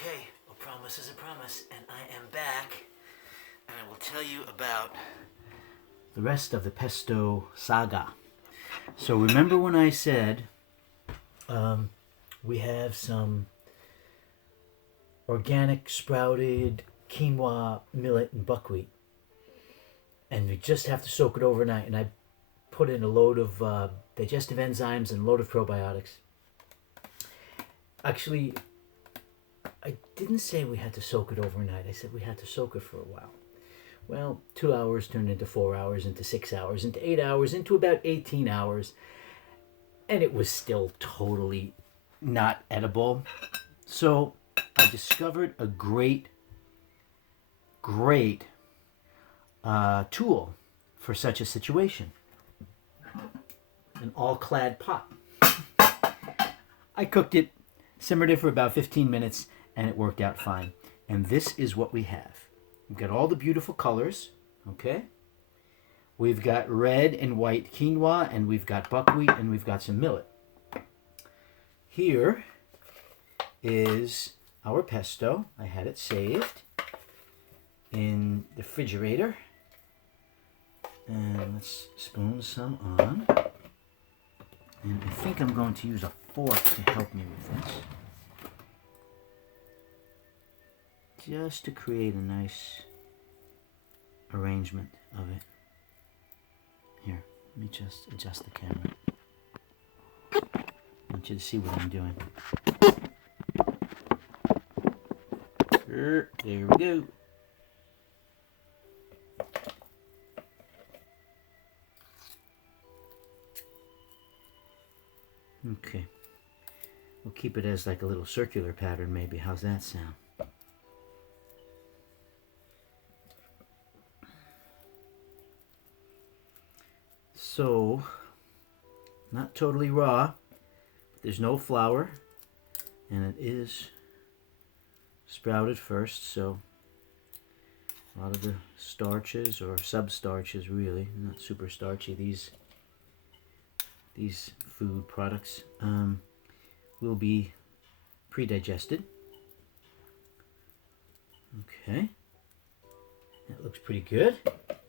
Okay, a promise is a promise, and I am back, and I will tell you about the rest of the pesto saga. So remember when I said we have some organic sprouted quinoa, millet, and buckwheat, and we just have to soak it overnight, and I put in a load of digestive enzymes and a load of probiotics. Actually, I didn't say we had to soak it overnight. I said we had to soak it for a while. Well, 2 hours turned into 4 hours, into 6 hours, into 8 hours, into about 18 hours. And it was still totally not edible. So I discovered a great tool for such a situation. An all-clad pot. I cooked it, simmered it for about 15 minutes, and it worked out fine. And this is what we have. We've got all the beautiful colors, okay? We've got red and white quinoa, and we've got buckwheat, and we've got some millet. Here is our pesto. I had it saved in the refrigerator. And let's spoon some on. And I think I'm going to use a fork to help me with this. Just to create a nice arrangement of it. Here, let me just adjust the camera. I want you to see what I'm doing. There we go. Okay. We'll keep it as like a little circular pattern maybe. How's that sound? So, not totally raw, but there's no flour, and it is sprouted first, so a lot of the starches or sub-starches really, not super starchy, these food products will be pre-digested. Okay, that looks pretty good.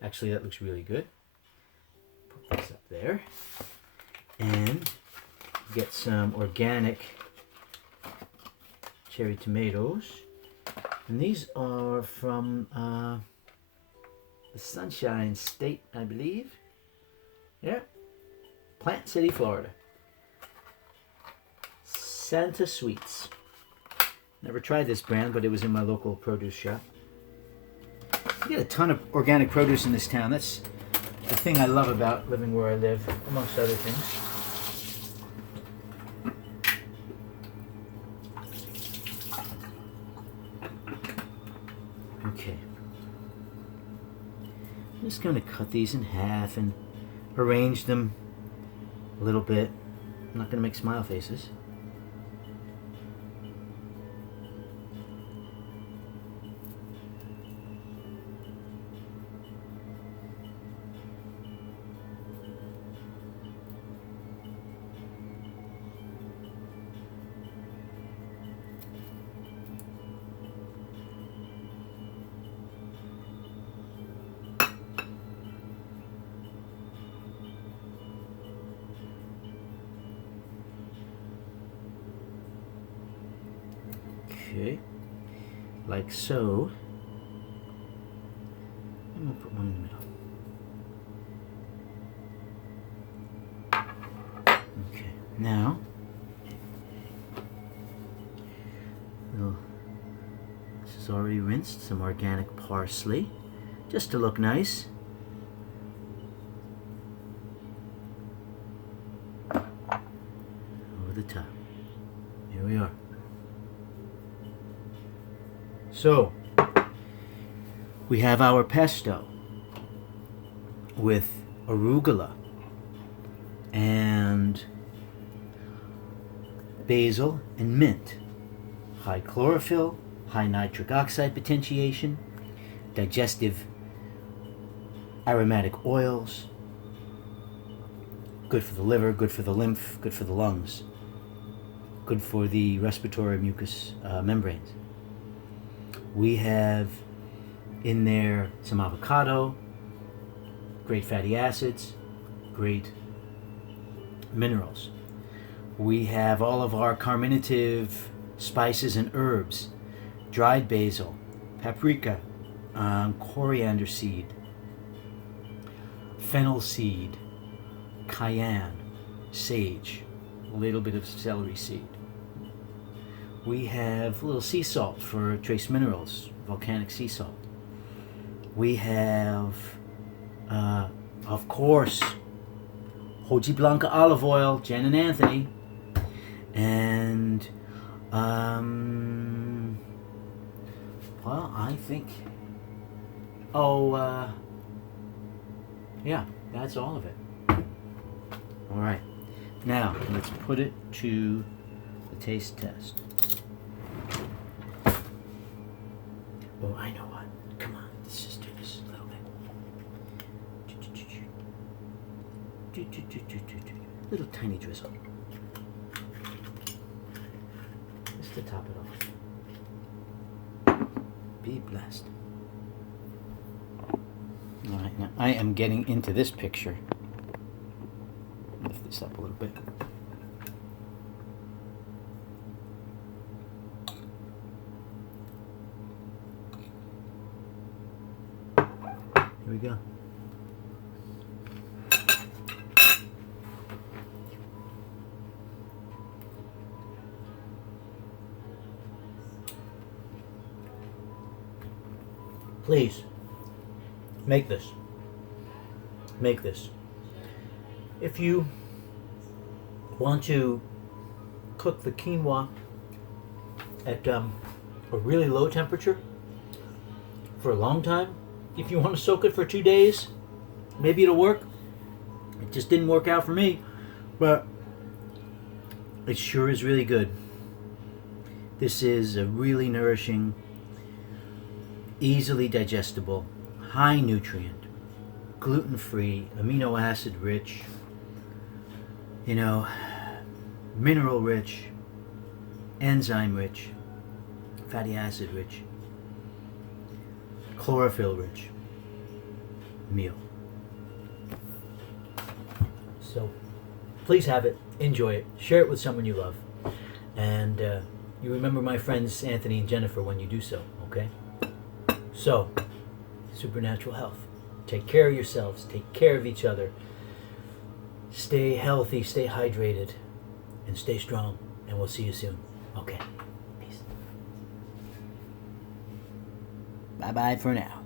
Actually, that looks really good. Put this up there and get some organic cherry tomatoes, and these are from the Sunshine State, I believe. Yeah, Plant City, Florida. Santa Sweets. Never tried this brand, but it was in my local produce shop. You get a ton of organic produce in this town. That's the thing I love about living where I live, amongst other things. Okay. I'm just going to cut these in half and arrange them a little bit. I'm not going to make smile faces. Okay, like so. I'm going to put one in the middle. Okay, now this is already rinsed. Some organic parsley, just to look nice. Over the top. Here we are. So, we have our pesto with arugula and basil and mint. High chlorophyll, high nitric oxide potentiation, digestive aromatic oils, good for the liver, good for the lymph, good for the lungs, good for the respiratory mucous membranes. We have in there some avocado, great fatty acids, great minerals. We have all of our carminative spices and herbs, dried basil, paprika, coriander seed, fennel seed, cayenne, sage, a little bit of celery seed. We have a little sea salt for trace minerals, volcanic sea salt. We have, of course, Hojiblanca Olive Oil, Jen and Anthony. And, well, I think, yeah, that's all of it. All right. Now, let's put it to the taste test. Oh, I know what. Come on, let's just do this a little bit. Little tiny drizzle. Just to top it off. Be blessed. All right, now I am getting into this picture. Lift this up a little bit. Here we go. Please, make this. Make this. If you want to cook the quinoa at a really low temperature for a long time, if you want to soak it for 2 days, maybe it'll work. It just didn't work out for me, but it sure is really good. This is a really nourishing, easily digestible, high nutrient, gluten-free, amino acid rich, mineral rich, enzyme rich, fatty acid rich, chlorophyll rich meal. So please have it, enjoy it, share it with someone you love, and you remember my friends Anthony and Jennifer when you do so, okay? So, supernatural health. Take care of yourselves, take care of each other, stay healthy, stay hydrated, and stay strong, and we'll see you soon. Okay, peace. Bye-bye for now.